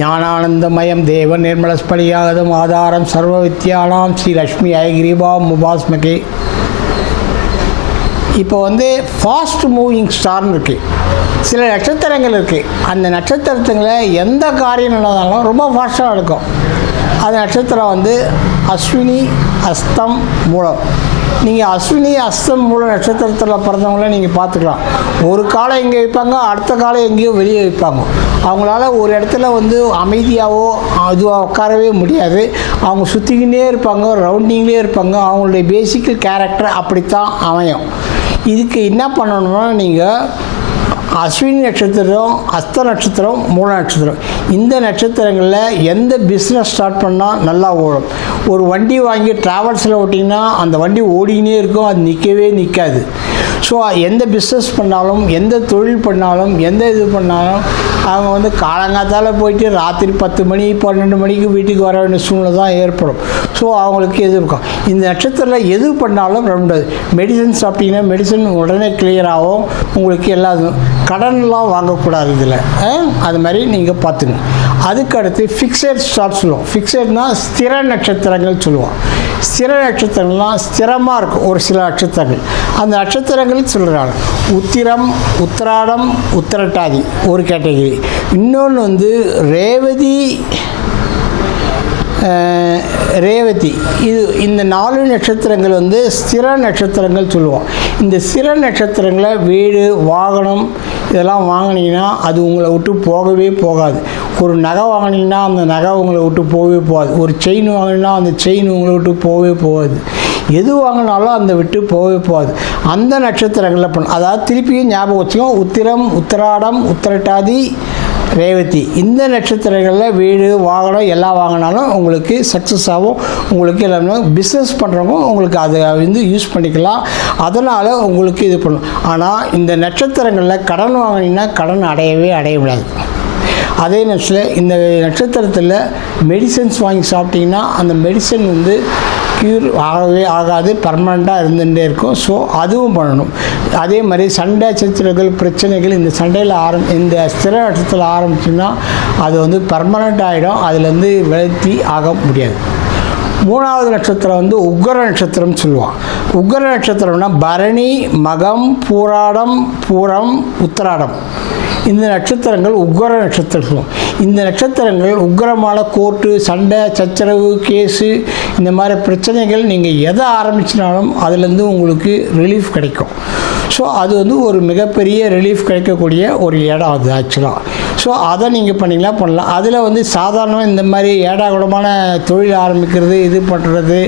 ஞானானந்தமயம் தேவ நிர்மலஸ்பலியாகதம் ஆதாரம் சர்வ வித்யானாம் ஸ்ரீ லக்ஷ்மி ஐகிரீபா முபாஸ்மகே. இப்போ ஃபாஸ்ட் மூவிங் ஸ்டார்னு இருக்குது, சில நட்சத்திரங்கள் இருக்குது. அந்த நட்சத்திரத்துங்களை எந்த காரியம் நடந்தாலும் ரொம்ப ஃபாஸ்ட்டாக நடக்கும். அந்த நட்சத்திரம் அஸ்வினி அஸ்தம் மூலம். நீங்கள் அஸ்வினி அஸ்தம் மூலம் நட்சத்திரத்தில் பிறந்தவங்கள நீங்கள் பார்த்துக்கலாம். ஒரு காலம் எங்கே வைப்பாங்க, அடுத்த காலம் எங்கேயோ வெளியே வைப்பாங்க. அவங்களால ஒரு இடத்துல அமைதியாகவோ அதுவாக உட்காரவே முடியாது. அவங்க சுற்றிக்கினே இருப்பாங்க, ரவுண்டிங்லேயே இருப்பாங்க. அவங்களுடைய பேசிக்கல் கேரக்டர் அப்படித்தான் அமையும். இதுக்கு என்ன பண்ணணும்னா, நீங்கள் அஸ்வினி நட்சத்திரம், அஸ்த நட்சத்திரம், மூல நட்சத்திரம், இந்த நட்சத்திரங்களில் எந்த பிஸ்னஸ் ஸ்டார்ட் பண்ணால் நல்லா ஓடும். ஒரு வண்டி வாங்கி ட்ராவல்ஸில் ஓட்டிங்கன்னா அந்த வண்டி ஓடிக்கினே இருக்கும், அது நிற்கவே நிற்காது. ஸோ எந்த பிஸ்னஸ் பண்ணாலும், எந்த தொழில் பண்ணாலும், எந்த இது பண்ணாலும் அவங்க காலங்காத்தால் போயிட்டு ராத்திரி 10 மணி 12 மணிக்கு வீட்டுக்கு வர வேண்டிய சூழ்நிலை தான் ஏற்படும். ஸோ அவங்களுக்கு எது இருக்கும். இந்த நட்சத்திரத்தில் எது பண்ணாலும் ரொம்ப மெடிசன் சாப்பிட்டீங்கன்னா மெடிசன் உடனே கிளியர் ஆகும். உங்களுக்கு எல்லாத்துக்கும் கடன்லாம் வாங்கக்கூடாது இதில். அது மாதிரி நீங்கள் பார்த்துங்க. அதுக்கு அடுத்து ஃபிக்ஸட் ஸ்டார்ட் சொல்லுவோம். ஃபிக்ஸட்னால் ஸ்திர நட்சத்திரங்கள் சொல்லுவோம். ஸ்திர நட்சத்திரங்கள்லாம் ஸ்திரமாக இருக்கும். ஒரு சில நட்சத்திரங்கள், அந்த நட்சத்திரங்கள் சொல்கிறாங்க. உத்திரம், உத்திராடம், உத்திரட்டாதி ஒரு கேட்டகரி. இன்னொன்று ரேவதி. இந்த 4 நட்சத்திரங்கள் ஸ்திர நட்சத்திரங்கள் சொல்லுவோம். இந்த ஸ்திர நட்சத்திரங்களை வீடு, வாகனம் இதெல்லாம் வாங்கினீங்கன்னா அது உங்களை விட்டு போகவே போகாது. ஒரு நகை வாங்கினீங்கன்னா அந்த நகை உங்களை விட்டு போகவே போகாது. ஒரு செயின் வாங்கினீங்கன்னா அந்த செயின் உங்களை விட்டு போகவே போகாது. எது வாங்கினாலும் அந்த விட்டு போகவே போகாது. அந்த நட்சத்திரங்களில் அதாவது திருப்பியும் ஞாபகம் வச்சுக்கோ. உத்திரம், உத்திராடம், உத்திரட்டாதி, ரேவதி இந்த நட்சத்திரங்களில் வீடு, வாகனம் எல்லாம் வாங்கினாலும் உங்களுக்கு சக்ஸஸ் ஆகும். உங்களுக்கு எல்லாமே பிஸ்னஸ் பண்ணுறவங்க உங்களுக்கு அதை யூஸ் பண்ணிக்கலாம். அதனால் உங்களுக்கு இது பண்ணும். ஆனால் இந்த நட்சத்திரங்களில் கடன் வாங்கினீங்கன்னா கடன் அடைய முடியாது. அதே நேரத்தில் இந்த நட்சத்திரத்தில் மெடிசன்ஸ் வாங்கி சாப்பிட்டிங்கன்னா அந்த மெடிசன் க்யூர் ஆகவே ஆகாது, பர்மனெண்ட்டாக இருந்துகிட்டே இருக்கும். ஸோ அதுவும் பண்ணணும். அதே மாதிரி சண்டை சச்சரவுகள், பிரச்சனைகள் இந்த சண்டையில் இந்த ஸ்திர நட்சத்திரத்தில் ஆரம்பிச்சுன்னா அது பர்மனெண்ட் ஆகிடும். அதுலேருந்து விலத்தி ஆக முடியாது. 3வது நட்சத்திரம் உக்கர நட்சத்திரம் சொல்லுவான். உக்கர நட்சத்திரம்னா பரணி, மகம், பூராடம், பூரம், உத்திராடம் இந்த நட்சத்திரங்கள் உக்கர நட்சத்திரம். இந்த நட்சத்திரங்கள் உக்கரமான கோர்ட்டு, சண்டை சச்சரவு, கேஸு இந்த மாதிரி பிரச்சனைகள் நீங்கள் எதை ஆரம்பிச்சினாலும் அதுலேருந்து உங்களுக்கு ரிலீஃப் கிடைக்கும். ஸோ அது ஒரு மிகப்பெரிய ரிலீஃப் கிடைக்கக்கூடிய ஒரு இடம் அது ஆக்சுவலாக. ஸோ அதை நீங்கள் பண்ணலாம். அதில் சாதாரணமாக இந்த மாதிரி ஏடாகுடமான தொழில் ஆரம்பிக்கிறது, இது பண்ணுறது,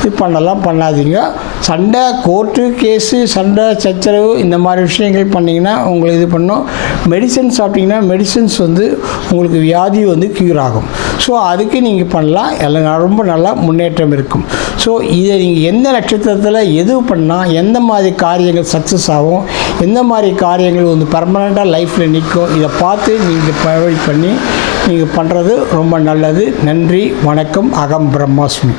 இது பண்ணாதீங்க. சண்டை, கோர்ட்டு கேஸு, சண்டை சச்சரவு இந்த மாதிரி விஷயங்கள் பண்ணிங்கன்னா உங்களுக்கு இது பண்ணும். மெடிசன் சாப்பிட்டிங்கன்னா மெடிசன்ஸ் உங்களுக்கு வியாதி க்யூர் ஆகும். ஸோ அதுக்கு நீங்கள் பண்ணலாம். எல்லாம் ரொம்ப நல்லா முன்னேற்றம் இருக்கும். ஸோ இதை நீங்கள் எந்த நட்சத்திரத்தில் எது பண்ணால் எந்த மாதிரி காரியங்கள் சக்ஸஸ் ஆகும், எந்த மாதிரி காரியங்கள் பர்மனெண்ட்டாக லைஃப்பில் நிற்கும், இதை பார்த்து நீங்கள் ப்ரொவைட் பண்ணி நீங்கள் பண்ணுறது ரொம்ப நல்லது. நன்றி, வணக்கம். அகம் பிரம்மாஸ்மி.